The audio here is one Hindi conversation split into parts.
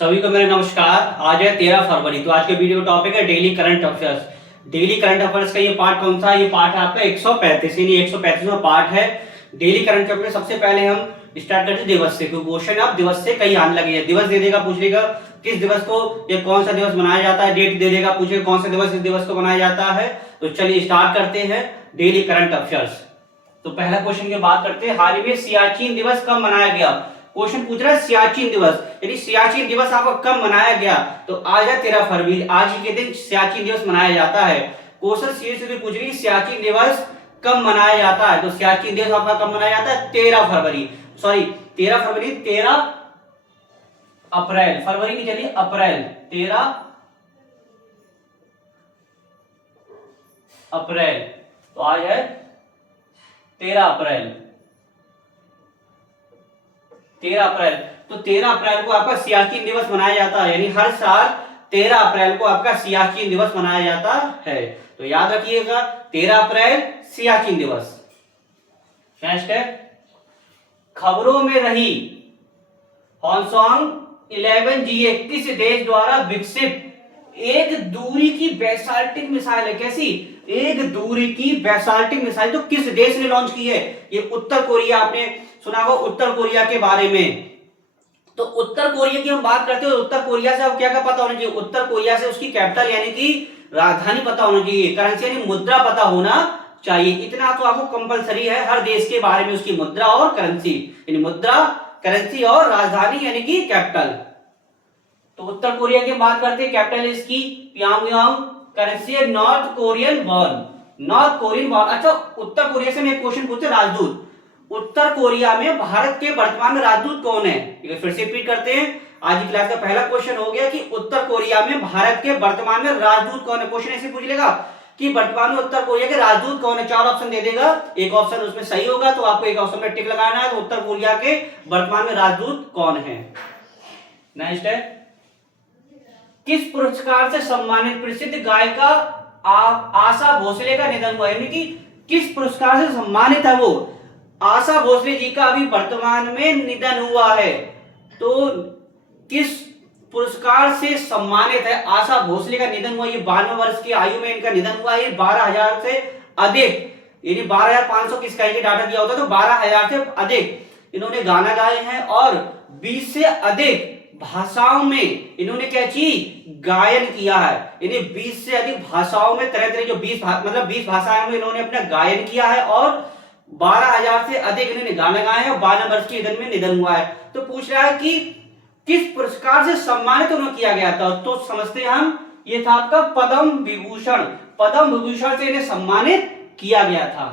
सभी को मेरा नमस्कार। आज है 13 फरवरी। तो आज के वीडियो टॉपिक है daily current affairs. Daily current affairs का ये पार्ट कौन सा है? ये पार्ट है आपका 135, यानी 135वां पार्ट है डेली करंट अफेयर्स। सबसे पहले हम स्टार्ट करते हैं दिवस से, क्योंकि क्वेश्चन अब दिवस से कहीं आने लगे हैं। दिवस दे देगा, पूछ लेगा किस दिवस को, ये कौन सा दिवस मनाया जाता है, डेट दे देगा, पूछेगा कौन सा दिवस इस दिवस को मनाया जाता है। तो चलिए स्टार्ट करते हैं डेली करंट अफेयर्स। तो पहला क्वेश्चन की बात करते हैं, हाल ही में सियाचिन दिवस कब मनाया गया? क्वेश्चन पूछ रहा है सियाचिन दिवस, यानी सियाचिन दिवस आपको कब मनाया गया? तो आज है 13 फरवरी, आज ही के दिन सियाचिन दिवस मनाया जाता है। क्वेश्चन सीधे पूछ रही है सियाचिन दिवस कब मनाया जाता है? तो सियाचिन दिवस आपका कब मनाया जाता है? 13 फरवरी, सॉरी 13 फरवरी, 13 अप्रैल, फरवरी नहीं चलिए अप्रैल, 13 अप्रैल। तो आज है 13 अप्रैल, 13 अप्रैल। तो 13 अप्रैल को आपका सियाचिन दिवस मनाया जाता है, यानी हर साल 13 अप्रैल को आपका सियाचिन दिवस मनाया जाता है। तो याद रखिएगा 13 अप्रैल सियाचिन दिवस। नेक्स्ट है, खबरों में रही हॉन्गकॉन्ग 11GA किस देश द्वारा विकसित एक दूरी की बैसाल्टिक मिसाइल है? कैसी? एक दूरी की बैसाल्टिक मिसाइल। तो किस देश ने लॉन्च की है? ये उत्तर कोरिया। आपने सुना होगा उत्तर कोरिया के बारे में। तो उत्तर कोरिया की हम बात करते हैं, उत्तर कोरिया से अब क्या क्या पता होना चाहिए? उत्तर कोरिया से उसकी कैपिटल यानी कि राजधानी पता होना चाहिए, करेंसी यानी मुद्रा पता होना चाहिए। इतना तो आपको कंपलसरी है, हर देश के बारे में उसकी मुद्रा और करेंसी, यानी मुद्रा, करेंसी और राजधानी यानी कि कैपिटल। तो उत्तर कोरिया की बात करते हैं, कैपिटल इसकी प्योंगयांग, करेंसी है north Korean von, north Korean von. अच्छा, उत्तर कोरिया से मैं एक क्वेश्चन पूछते, राजदूत उत्तर कोरिया में भारत के वर्तमान में राजदूत कौन है? फिर से रिपीट करते हैं, आज की क्लास का पहला क्वेश्चन हो गया कि उत्तर कोरिया में भारत के वर्तमान में राजदूत कौन है। क्वेश्चन ऐसे पूछ लेगा कि वर्तमान में उत्तर कोरिया के राजदूत कौन है, 4 ऑप्शन दे देगा, एक ऑप्शन उसमें सही होगा तो आपको एक ऑप्शन में टिक लगाना है। तो उत्तर कोरिया के वर्तमान में राजदूत कौन है? नेक्स्ट है, किस पुरस्कार से सम्मानित प्रसिद्ध गायिका आशा भोसले का निधन हुआ? यानी कि किस पुरस्कार से सम्मानित है वो? आशा भोसले जी का अभी वर्तमान में निधन हुआ है। तो किस पुरस्कार से सम्मानित है? आशा भोसले का निधन हुआ, ये 92 वर्ष की आयु में इनका निधन हुआ। ये 12,000 से अधिक, यानी 12,500 किस कहीं के डाटा दिया होता तो 12,000 से अधिक इन्होंने गाना गाए हैं और 20 से अधिक भाषाओं में इन्होंने क्या चीज गायन किया है। यानी 20 से अधिक भाषाओं में तरह तरह जो 20 भाषाओं में इन्होंने अपना गायन किया है और 12,000 से अधिक इन्होंने गाना गाए हैं और 92 वर्ष के निधन में निधन हुआ है। तो पूछ रहा है कि किस पुरस्कार से सम्मानित उन्हें किया गया था? तो समझते हैं हम, ये था आपका पद्म विभूषण, पद्म विभूषण से इन्हें सम्मानित किया गया था।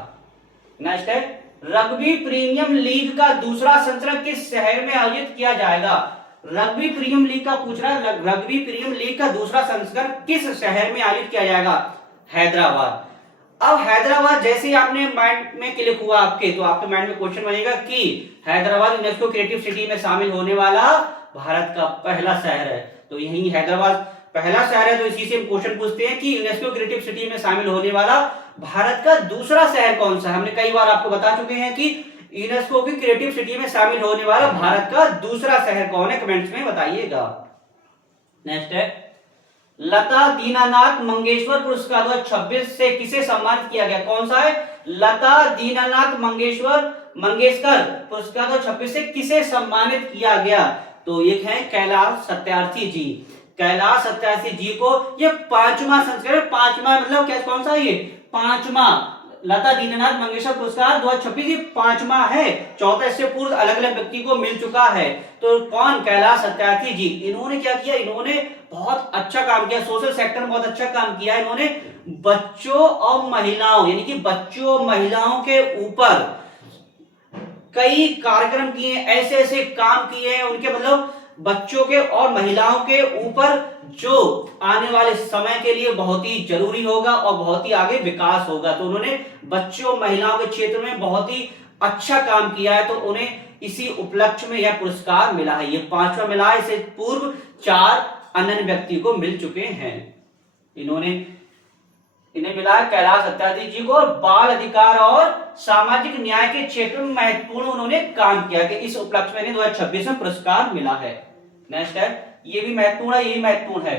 नेक्स्ट है, रग्बी प्रीमियम लीग का दूसरा संस्करण किस शहर में आयोजित किया जाएगा? रग्बी प्रीमियम लीग का पूछ रहा है, रग्बी प्रीमियम लीग का दूसरा संस्करण किस शहर में आयोजित किया जाएगा? हैदराबाद। अब हैदराबाद जैसे ही आपने माइंड में क्लिक हुआ आपके, तो आपके माइंड में क्वेश्चन बनेगा कि हैदराबाद यूनेस्को क्रिएटिव सिटी में शामिल होने वाला भारत का पहला शहर है। तो यही हैदराबाद पहला शहर है, तो इसी से हम क्वेश्चन पूछते हैं कि यूनेस्को क्रिएटिव सिटी में शामिल होने वाला भारत का दूसरा शहर कौन सा है? हमने कई बार आपको बता चुके हैं कि यूनेस्को की क्रिएटिव सिटी में शामिल होने वाला भारत का दूसरा शहर कौन है, कमेंट्स में बताइएगा। नेक्स्ट है, लता दीनानाथ मंगेशकर पुरस्कार 2026 से किसे सम्मानित किया गया? कौन सा है? लता दीनानाथ मंगेशकर पुरस्कार 2026 से किसे सम्मानित किया गया? तो एक है कैलाश सत्यार्थी जी। कैलाश सत्यार्थी जी को ये 5वां संस्करण, 5वां मतलब क्या, कौन सा ये 5वां लता दीनानाथ मंगेशकर पुरस्कार 2026 ये 5वां है। चौथा इससे पूर्व अलग अलग व्यक्ति को मिल चुका है। तो कौन? कैलाश सत्यार्थी जी। इन्होंने क्या किया? इन्होंने बहुत अच्छा काम किया, सोशल सेक्टर में बहुत अच्छा काम किया। इन्होंने बच्चों और महिलाओं, यानी कि बच्चों महिलाओं के ऊपर कई कार्यक्रम किए, ऐसे ऐसे काम किए हैं उनके, मतलब बच्चों के और महिलाओं के ऊपर, जो आने वाले समय के लिए बहुत ही जरूरी होगा और बहुत ही आगे विकास होगा। तो उन्होंने बच्चों महिलाओं के क्षेत्र में बहुत ही अच्छा काम किया है, तो उन्हें इसी उपलक्ष्य में यह पुरस्कार मिला है। ये 5वां मिला है, इससे पूर्व 4 अन्य व्यक्ति को मिल चुके हैं। इन्हें मिला है कैलाश सत्यार्थी जी को, और बाल अधिकार और सामाजिक न्याय के क्षेत्र में महत्वपूर्ण उन्होंने काम किया कि इस उपलक्ष्य में 2026 में पुरस्कार मिला है। नेक्स्ट है, ये भी महत्वपूर्ण है, ये भी महत्वपूर्ण है।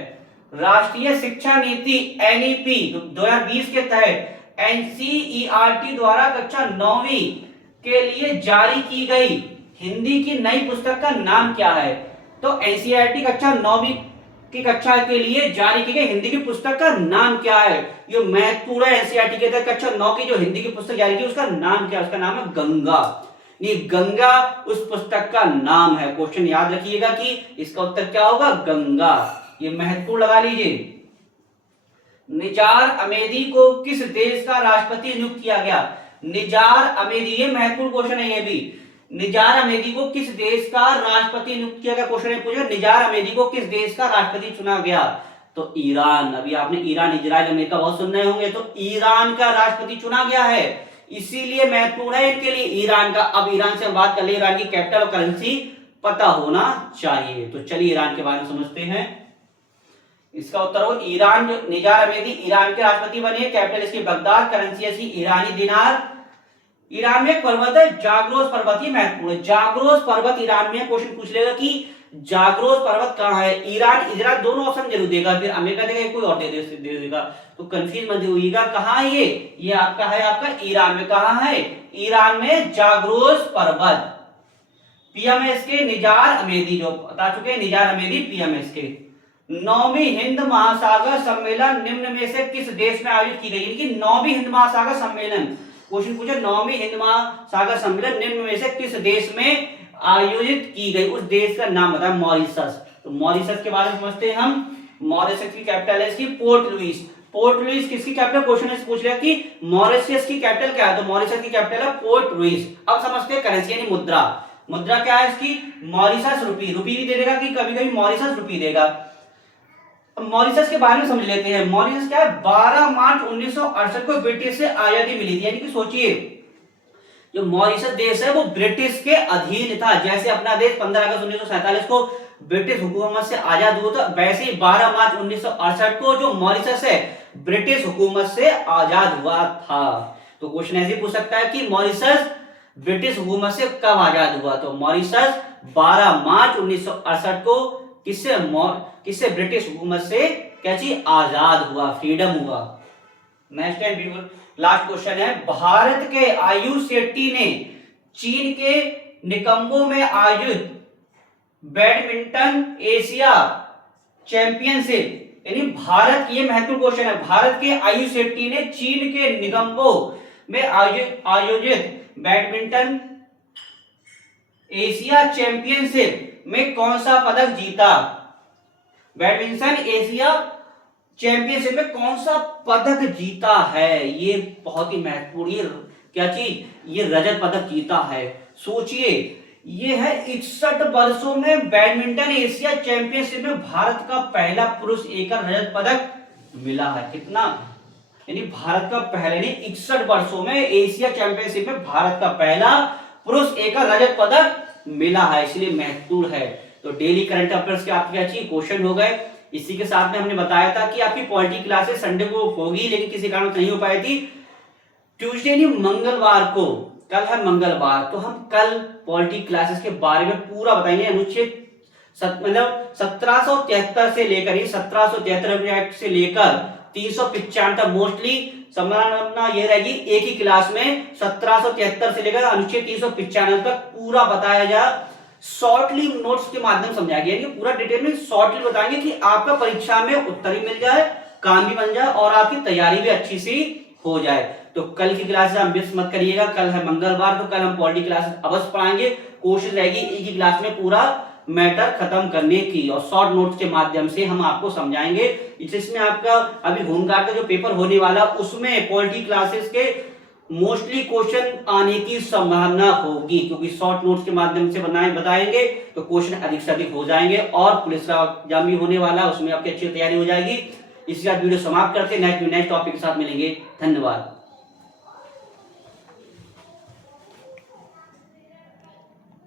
राष्ट्रीय शिक्षा नीति एनईपी 2020 के तहत एनसीईआरटी द्वारा कक्षा 9वीं के लिए जारी की गई हिंदी की नई पुस्तक का नाम क्या है? तो एनसीईआरटी कक्षा 9वीं की कक्षा के लिए जारी की गई हिंदी की पुस्तक का नाम क्या है? ये महत्वपूर्ण है। एनसीईआरटी के तहत कक्षा 9 की जो हिंदी की पुस्तक जारी की उसका नाम क्या है? उसका नाम है गंगा। ये गंगा उस पुस्तक का नाम है। क्वेश्चन याद रखिएगा कि इसका उत्तर क्या होगा? गंगा। ये महत्वपूर्ण लगा लीजिए। निजार अमेदी को किस देश का राष्ट्रपति नियुक्त किया गया? निजार अमेदी, ये महत्वपूर्ण क्वेश्चन है। ये भी निजार अमेदी को किस देश का राष्ट्रपति नियुक्त किया गया? क्वेश्चन पूछा निजार अमेदी को किस देश का राष्ट्रपति चुना गया? तो ईरान। अभी आपने ईरान, इजराइल, अमेरिका बहुत सुन रहे होंगे, तो ईरान का राष्ट्रपति चुना गया है, इसीलिए महत्वपूर्ण है इनके लिए ईरान का। अब ईरान से हम बात कर ले, ईरान की कैपिटल और करेंसी पता होना चाहिए। तो चलिए ईरान के बारे में समझते हैं। इसका उत्तर हो ईरान। जो निजार अमेदी ईरान के राष्ट्रपति बने, कैपिटल इसकी बगदाद, करेंसी ऐसी ईरानी दिनार। ईरान में एक पर्वत है जाग्रोस पर्वत, ये महत्वपूर्ण है। जाग्रोस पर्वत ईरान में, क्वेश्चन पूछ लेगा कि जाग्रोस पर्वत कहां है? ईरान, इजराइल दोनों ऑप्शन जरूर देगा, फिर अमेरिका देगा, कोई और दे देगा, तो कंफ्यूज मत होइएगा। कहां है ये आपका है, आपका ईरान में। कहां है? ईरान में जाग्रोस पर्वत। पीएमएस के निजार अमेदी, जो बता चुके हैं, निजार अमेदी पीएमएस के। 9वीं हिंद महासागर सम्मेलन निम्न में से किस देश में आयोजित की गई? यानी 9वीं हिंद महासागर सम्मेलन, क्वेश्चन पूछा 9वीं हिंद महासागर सम्मेलन निम्न में से किस देश में आयोजित की गई? उस देश का नाम बताया। मॉरिशस। तो मॉरिशस के बारे में समझते हैं हम। मॉरिशस की कैपिटल है इसकी पोर्ट लुइस। पोर्ट लुइस किसकी कैपिटल? क्वेश्चन से पूछ लिया कि मॉरिशस की कैपिटल क्या है, तो मॉरिशस की कैपिटल है पोर्ट लुइस। अब समझते हैं करेंसी यानी मुद्रा। मुद्रा क्या है इसकी? मॉरिशस रुपी। रुपी भी दे देगा कि कभी कभी मॉरिशस रुपी देगा। मॉरिशस के बारे में समझ लेते हैं। मॉरिशस क्या है? 12 मार्च 1968 को ब्रिटिश से आजादी मिली थी। यानी कि सोचिए, जो मॉरिशस देश है वो ब्रिटिश के अधीन था। जैसे अपना देश 15 अगस्त 1947 को ब्रिटिश हुकूमत से आजाद हुआ था, वैसे ही 12 मार्च 1968 को जो मॉरिशस है ब्रिटिश हुकूमत से आजाद हुआ था। तो क्वेश्चन ऐसे पूछ सकता है कि मॉरिशस ब्रिटिश हुकूमत से कब आजाद हुआ? तो मॉरिशस 12 मार्च 1968 को किससे ब्रिटिश हुकूमत से क्या चीज आजाद हुआ, फ्रीडम हुआ। नेक्स्ट एंड लास्ट क्वेश्चन है, भारत के आयुष शेट्टी ने चीन के निकम्बो में आयोजित बैडमिंटन एशिया चैंपियनशिप, यानी भारत, ये महत्वपूर्ण क्वेश्चन है, भारत के आयुष शेट्टी ने चीन के निकम्बो में आयोजित बैडमिंटन एशिया चैंपियनशिप में कौन सा पदक जीता? बैडमिंटन एशिया चैंपियनशिप में कौन सा पदक जीता है? ये बहुत ही महत्वपूर्ण, ये क्या चीज? ये रजत पदक जीता है। सोचिए, ये है 61 वर्षों में बैडमिंटन एशिया चैंपियनशिप में भारत का पहला पुरुष एकल रजत पदक मिला है। कितना? यानी भारत का पहले, यानी 61 वर्षों में एशिया चैंपियनशिप में भारत का पहला पुरुष एकल रजत पदक मिला है, इसलिए महत्वपूर्ण है। तो डेली करंट अफेयर्स के आपके अच्छी क्वेश्चन हो गए। इसी के साथ में हमने बताया था कि आपकी पॉलिटी क्लासेस संडे को होगी, लेकिन किसी कारण नहीं हो पाई थी। ट्यूसडे नहीं, मंगलवार को, कल है मंगलवार, तो हम कल पॉलिटी क्लासेस के बारे में पूरा बताएंगे। अनुच्छेद मतलब 1773 से लेकर 1773 से लेकर 395 तक मोस्टली संभावना ये रहेगी एक ही क्लास में 1773 से लेकर अनुच्छेद 395 तक पूरा बताया जाए। शॉर्टली नोट्स के माध्यम समझाया गया, यानी पूरा डिटेल में शॉर्टली बताएंगे कि आपका परीक्षा में उत्तर भी मिल जाए, काम भी बन जाए और आपकी तैयारी भी अच्छी सी हो जाए। तो कल की क्लास आप मिस मत करिएगा। कल है मंगलवार, तो कल हम पॉलिटी क्लास अवश्य पढ़ाएंगे। कोशिश रहेगी एक ही क्लास में पूरा मैटर खत्म करने की, और शॉर्ट नोट्स के माध्यम से हम आपको समझाएंगे। इसमें आपका अभी होमगार्ड का जो पेपर होने वाला उसमें पॉलिटी क्लासेस के मोस्टली क्वेश्चन आने की संभावना होगी, क्योंकि शॉर्ट नोट्स के माध्यम से बताएंगे तो क्वेश्चन अधिक से अधिक हो जाएंगे। और पुलिस का एग्जाम भी होने वाला है, उसमें आपकी अच्छी तैयारी हो जाएगी। इसके साथ वीडियो समाप्त करते हैं, नेक्स्ट टॉपिक के साथ मिलेंगे। धन्यवाद।